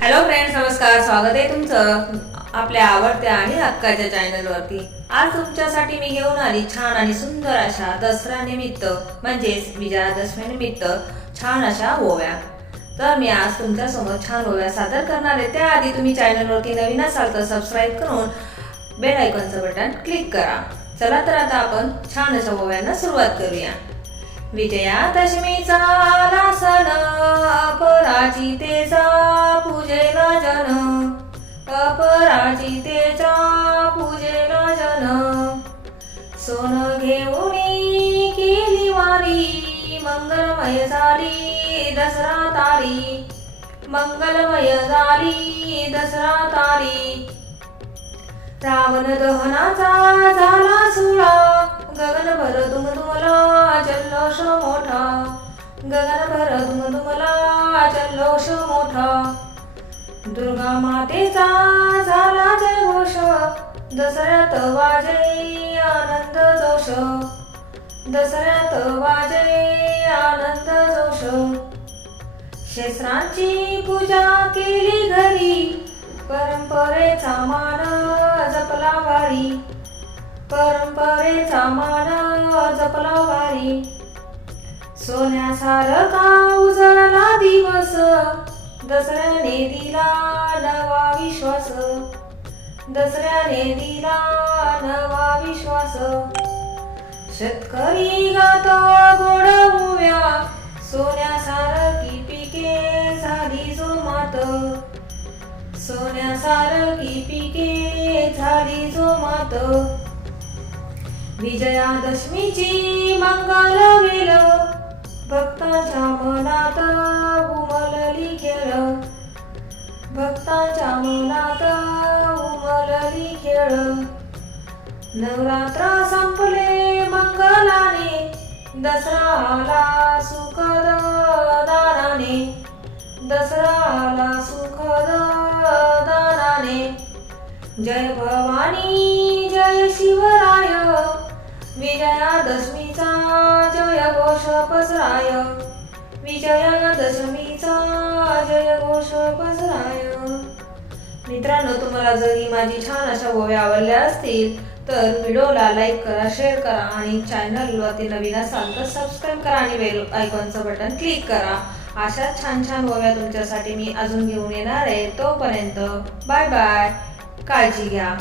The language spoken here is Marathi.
हॅलो फ्रेंड्स नमस्कार स्वागत आहे तुमचं आपल्या आवडत्या आणि हक्काच्या चॅनलवरती आज तुमच्यासाठी मी घेऊन आली छान आणि सुंदर अशा दसरा निमित्त म्हणजेच विजयादशमी निमित्त छान अशा ओव्या. तर मी आज तुमच्यासमोर छान ओव्या सादर करणार आहे. त्याआधी तुम्ही चॅनलवरती नवीन असाल तर सबस्क्राईब करून बेल आयकॉनचं बटन क्लिक करा. चला तर आता आपण छान अशा ओव्यांना सुरुवात करूया. विजयादशमीचा आला सण अपराजितेचा पूजेला जन अपराजितेचा पूजेला जन. सोन घेऊन केली वारी मंगलमय झाली दसरा तारी. मंगलमय झाली दसरा तारी. रावण दहनाचा झाला सुळा गगनभर दुमदुमला जल्लोष मोठा. गगनभर दुमदुमला जल्लोष मोठा. दुर्गा मातेचा झाला जयघोष दसऱ्यात वाजे आनंद जोश. दसऱ्यात वाजे आनंद जोश. शस्त्रांची पूजा केली घरी परंपरेचा मान जपला वारी. परंपरेचा मान जपला वारी. सोन्यासारखा उजळला दसऱ्याने दिला नवा विश्वास. दसऱ्याने दिला नवा विश्वास. शेतकरी गातो गोड उव्या सोन्यासारखी पिके झाली जोमात. सोन्यासारखी पिके झाली जोमात. विजयादशमीची मंगल वेल भक्ताच्या मनात भक्ताच्या मनात उमरली खेळ नवरात्र संपले मंगलाने दसरा आला सुखद दानाने. दसरा आला सुखद दानाने. जय भवानी जय शिवराय. विजयादशमीचा जय घोष पसराय विजयादशमीचा जय घोष पसराय मित्रांनो तुम्हाला जर ही माझी छान अशा ओव्या आवडल्या असतील तर व्हिडिओला लाईक करा शेअर करा आणि चॅनलवरती नवीन असाल तर सबस्क्राईब करा आणि बेल आयकॉनचं बटन क्लिक करा. अशा छान छान ओव्या तुमच्यासाठी मी अजून घेऊन येणार आहे. तोपर्यंत बाय बाय. काळजी घ्या.